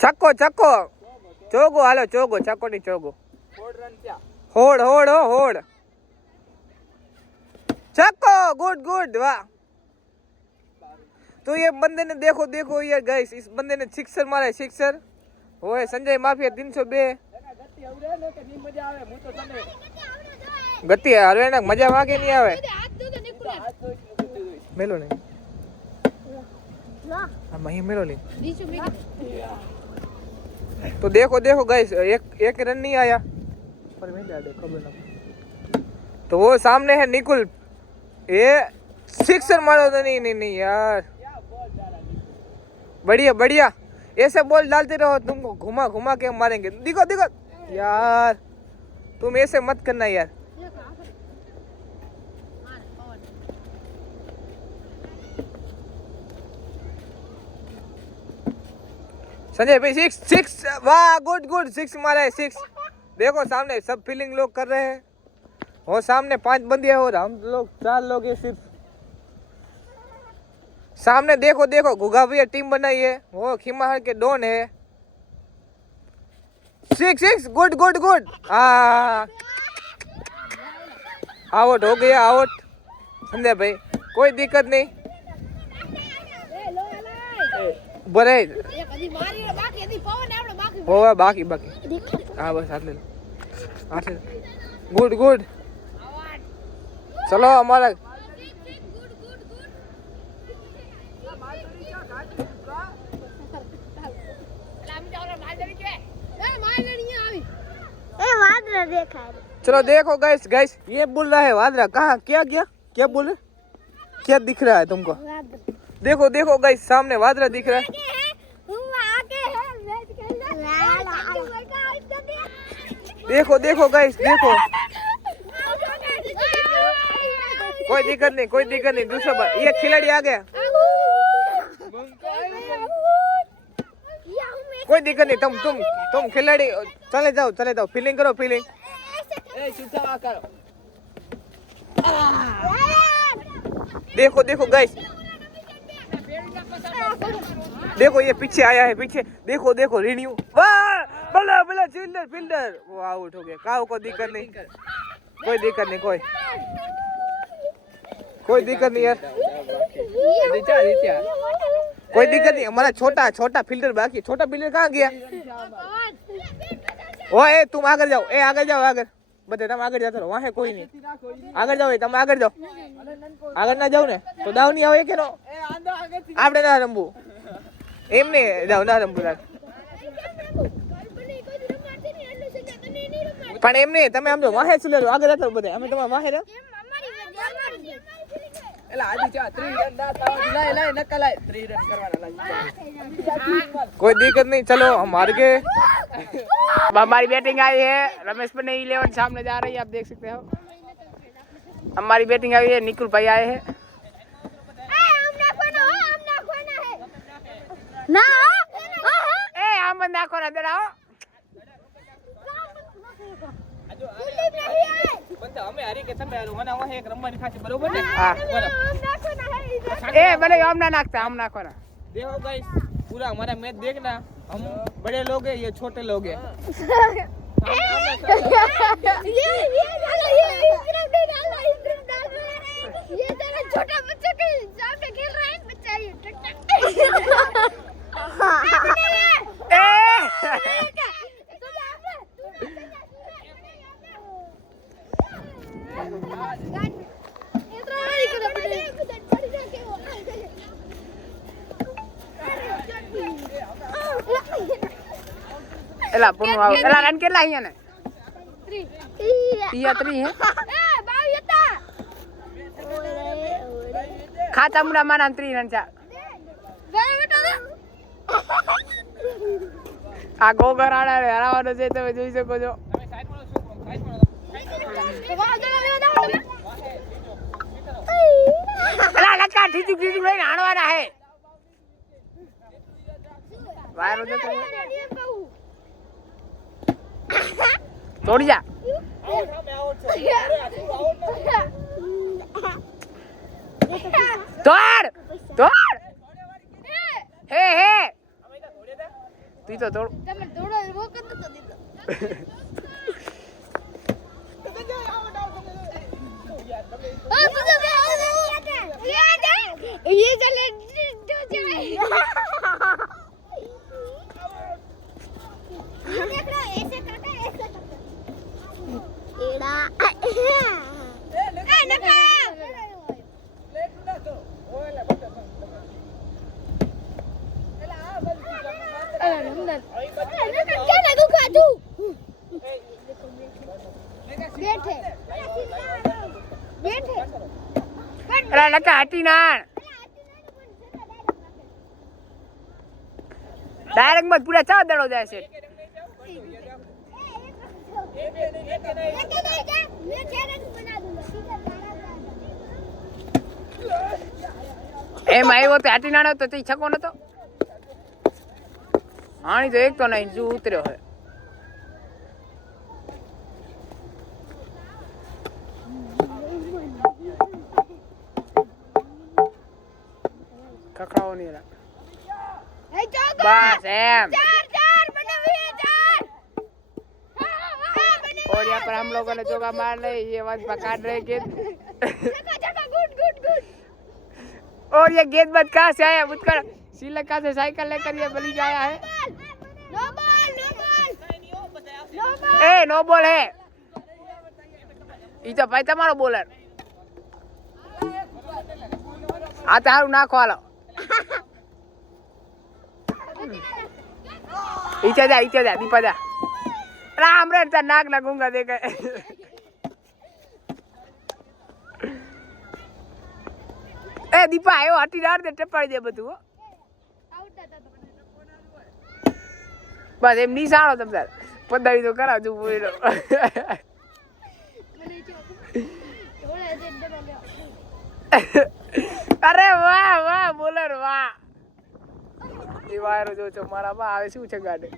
छक्को छक्को चौगो हालो चौगो छक्को नहीं चौगो होड़ होड़ हो होड़ छक्को गुड गुड वाह तो ये बंदे ने देखो देखो ये गाइस इस बंदे ने सिक्सर मारा है सिक्सर वो है संजय माफिया 302 गति हरवे ना मजा वाके नहीं आवे मेलो नहीं हम ही मेलो नहीं तो देखो देखो गाइस एक रन नहीं आया पर मैं खबर ना तो वो सामने है निकुल ये सिक्सर मारो तो नहीं नहीं नहीं यार बढ़िया बढ़िया ऐसे बॉल डालते रहो तुमको घुमा घुमा के मारेंगे देखो देखो यार तुम ऐसे मत करना यार संजय भाई सिक्स सिक्स वाह गुड गुड सिक्स मारा है सिक्स देखो सामने सब फील्डिंग लोग कर रहे हैं वो सामने 5 बंदे और हम लोग 4 लोग हैं सिर्फ सामने देखो देखो गुगा भैया टीम बनाई है वो खिमाहर के डॉन है 6 गुड गुड गुड आउट हो गया आउट संजय भाई कोई दिक्कत नहीं बरे हो बाकी बाकी हाँ बस हाथ ले लो हाथ ले गुड गुड चलो हमारा चलो देखो गाइस गाइस ये बोल रहा है वादरा कहाँ क्या क्या क्या बोले क्या दिख रहा है तुमको देखो देखो गाइस सामने वादरा दिख रहा है देखो देखो गाइस देखो कोई दिक्कत नहीं दूसरा बार ये खिलाड़ी आ गया कोई दिक्कत नहीं तुम खिलाड़ी चले जाओ फीलिंग करो फीलिंग देखो देखो गाइस देखो ये पीछे आया है पीछे देखो देखो रिन्यू वाह बल्ला बल्ला फील्डर वो आउट हो गया काऊ को दिक्कत नहीं कोई दिक्कत नहीं कोई दिक्कत नहीं यार कोई दिक्कत नहीं हमारा छोटा फील्डर बाकी छोटा फील्डर कहाँ गया ओए तुम आगे जाओ आगे बता तुम आगे जाते रहो वहाँ है कोई नहीं आगे जाओ तुम आगे जाओ आगे ना जाओ ने तो दाव नहीं आवे के नो आपने ना रंबू एमने जाओ ना रंबू પણ એમ નહીં તમે આમ જો વાહે સુલે આગળ જતો બધે અમે તમાર વાહે રહો એલા આજી ચા 3 રન દાતા લાય નકલાય 3 રન કરવાના લાગે कोई दिक्कत नहीं चलो हम हार गए अब हमारी बैटिंग आई है रमेश पर नहीं 11 सामने जा रही है आप देख सकते हो हमारी बैटिंग आई है निकुल भाई आए हैं ना ए हम ना को ना आओ બંધા અમે હારી કે તમે હાલો મને વાહે એક રમવાની ખાસી બરોબર ને હા એ બલે આમ ના નાખતા આમ નાખો ना देखो गाइस पूरा हमारा मैच देखना हम बड़े लोग हैं ये छोटे लोग हैं ये तेरा छोटा बच्चा के सामने खेल रहा है बच्चा एला पुनो आव एला रन કેટલા અહીંયા ને 3 3 है ए बावियता खाता मुरा माना 3 रन चा આ ગોગર આડા હરાવાનો છે તમે જોઈ શકો છો એલા લકા ઠીચુક લઈને આણવાના હે વાયરો જો तोड़ जा तोड़ तोड़ પીતો થોડું તમે થોડો રોક તો દીધો ये चले जो जाए ये देख लो ऐसे करता एड़ा ए नका लेट ना तो ओला बता एला आ बंद क्या लगू का तू बैठे बैठे અરે નકા હાટી ના ડાયરેક્ટ મત પૂરા 4 દડો જાય છે એમ આવ્યો તો હાટી નાનો તો તે છકો નતો હાણી તો એક તો નહીં જો ઉતર્યો હે કકડાઓ નહીં રા बस एम चार बने हुए हैं चार और यहाँ पर हम लोगों ने चौका मार ले ये बात पकड़ रहे गेंद और ये गेंदबाज कहाँ से आया मुझकर श्रीलंका से साइकिल लेकर ये बली आया है ए नो बॉल है ये तो भाई तुम्हारा बॉलर आता हारू नाखो हालो ईचा जा दीपा जा राम रे ता नाक लगूंगा देखे ए दीपा आयो हटी डार दे टपाड़ी दे બધું હો બસ એમ ની સાણો તમ તાર પદાવી તો કરાવ જો બોલો અરે વાહ વાહ બોલર વાહ એ વાયરો જો છો મારામાં આવે શું છે ગાડે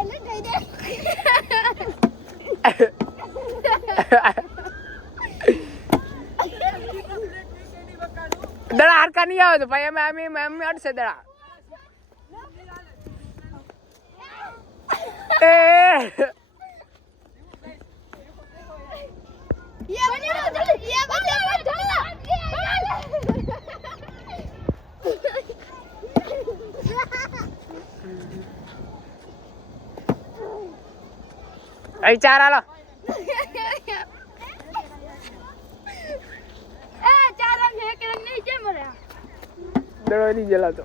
અલે ગઈ દે દડા હરકા નહીં આવે તો ભાઈ અમે અડશે દડા એ ये बने અહીં ચાર હાલો ए चार रंग है के रंग नहीं केम रहा દડો નહીં જલાતો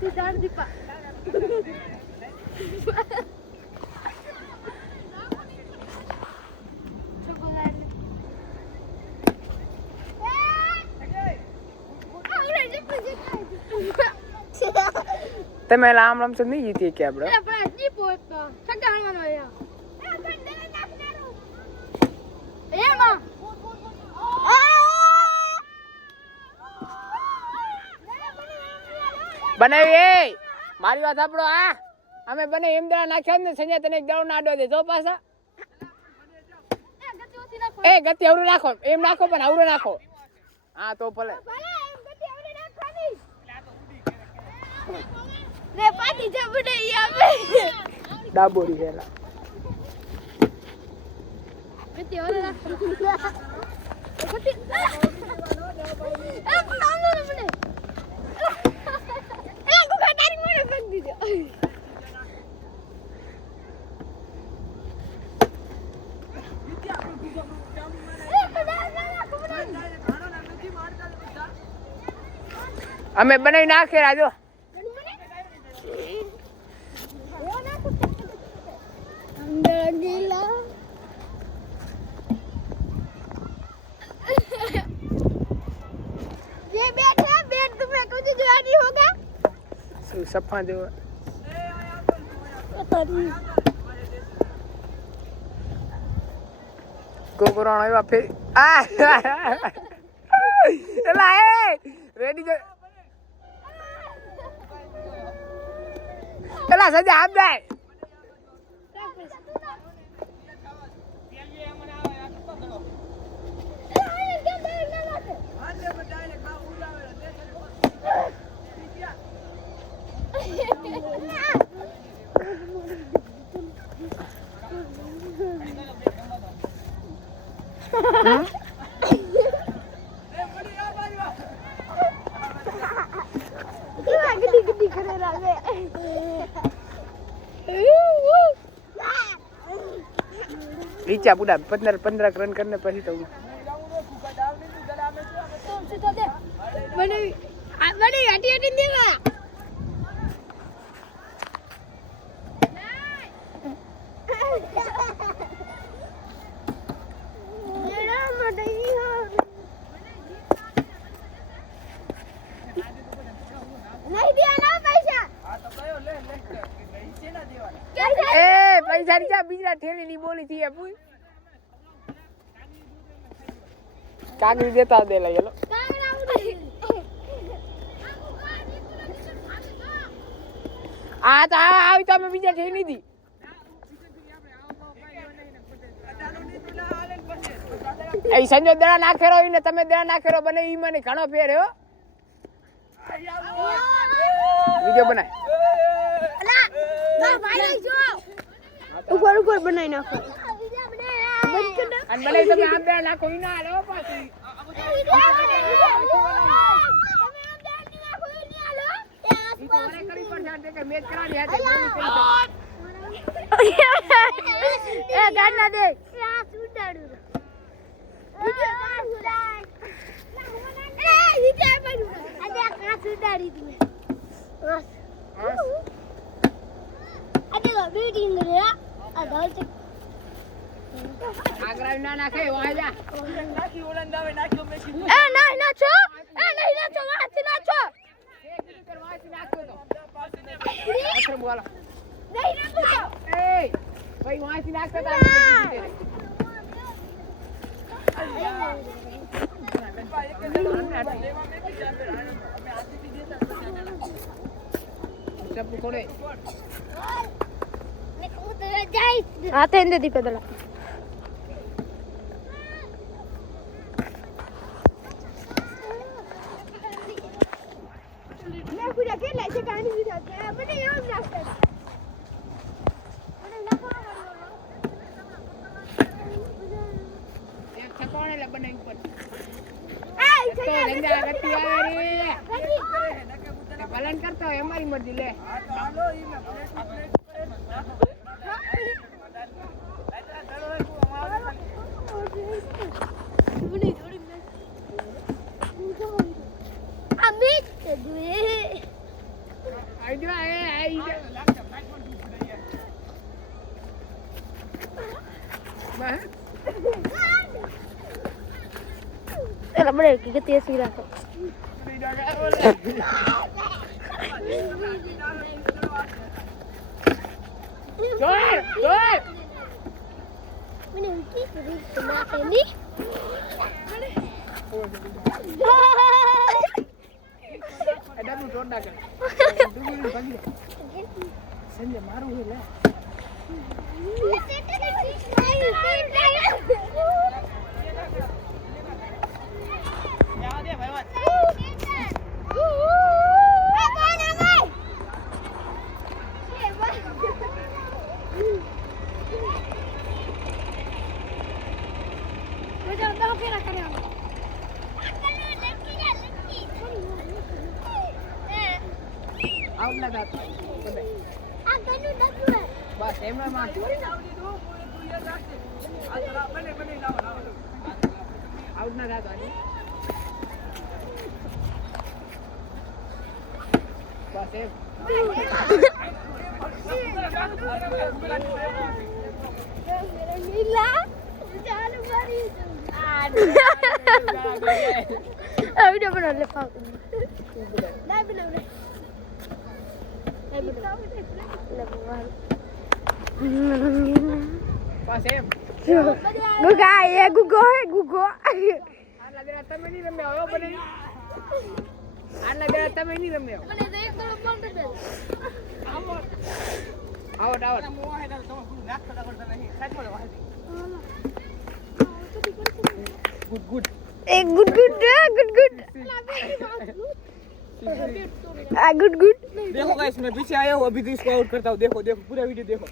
सिद्धार्थ दीपा તમે રામ રામ તો નહીં જીતીએ કે આપણે આપણે દીપો તો સગાણવાનો આયા એમાં બનાવી એ મારી વાત સાંભળો આ અમે બને એમ દડા નાખ્યા ને સંજય તને એક દડો નાડો દે જો પાછા એ ગતિ અવરું નાખો એમ નાખો પણ અવરું નાખો હા તો ભલે રે પાટી જબડે આવે ડાબોડી વેલા ગતિ ઓરે રાખો ગતિ એ પાનો મને એ ગુગા તારી મને ફેંક દીધો અમે બનાવી નાખે રાજો ये बैट है बैट तुम्हें कुछ जोड़ा नहीं होगा सफा जो कोकोराणो आया फिर आ एला ए रेडी जो एला सजा आप जाए ગડી કરે રાવે ઈચ્છા પૂરા 15 રન કરને પછી તો મને હટી હટી દેવા પૈસા ની બીજા થેલી ની બોલી થી પૂછ કાગડી દેતા દે લે લો આ તો આવી તો અમે બીજા થેલી દી એ સંજો દડા નાખેરો ઈને તમે દડા નાખેરો બને ઈ મને ઘણો ફેર હો વિડિયો બનાય ના ભાઈ જો ઉપર બનાવી નાખો અને બનાવી તમે આમ બે નાખો ઈ ના હાલો પાછી મેચ કરાવી હાથે એ ગાડ ના દે આ સુડાડું સુડાડી તું આગ્રા ના નાખે વાહ જા નાખી ઓલંદાવે નાખ્યો મેસી એ ના ના છો એ નહીં ના છો વાથી ના છો એક કિલોમીટર વાથી નાખ્યો તો આશ્રમ વાળા નહીં ના છો એ ભાઈ વાથી નાખતા તા सब थोड़े आते हैं दीपे दला मैं पूरा के लाइसे कहानी भी जाते हैं अपने यहाँ रास्ते एक छकोने लबने ऊपर तो लंगा गति आ रही है पालन करता है हमारी मर्जी ले अमित दुए आइडिया है आइडिया चलो बड़े की तेज सी रखो जोर जोर मैंने उनकी सुबह सुना पहनी ada tu जोर ना कर दूर भागी संजय मारू है ले या दे भाई आउट ना दात आ गनु डगु बस एम में मार आउट ना दात आने बस एम नीला चालू मारी अभी तो बना ले पाओ नहीं बना ले बस एम गुगा ये गुगो है गुगो आला दे તમે ની રમ્યા હોય બને આલા દે તમે ની રમ્યા મને તો એક તો બોલ દે આઉટ આઉટ गुड एक good good good good good good देखो गाइस मैं पीछे आया हूँ अभी तो इसको आउट करता हूँ देखो देखो पूरा वीडियो देखो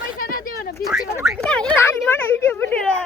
पैसा ना देवाना वीडियो बने रहा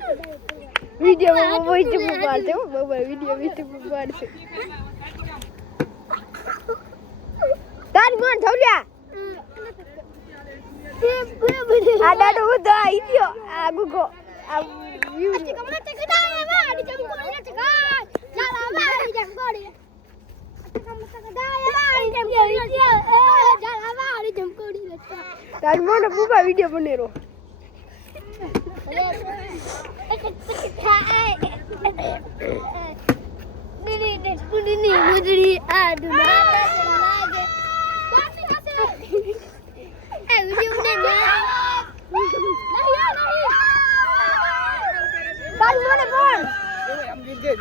वीडियो में वो YouTube पर डालते हो वो वीडियो YouTube पर डालते तान मन थौल्या आ डाडो उदा इदियो आ गुगो आ व्यू अच्छी कमरा चकदा है माडी जमकोड़ी चका जाला माडी जमकोड़ी अच्छी कमरा चकदा है माडी जमकोड़ी जाला माडी जमकोड़ी तान मन बुबा video बनेरो Ini mudri aduh lagi. Video udah Ban mana Ban? हम जीत गए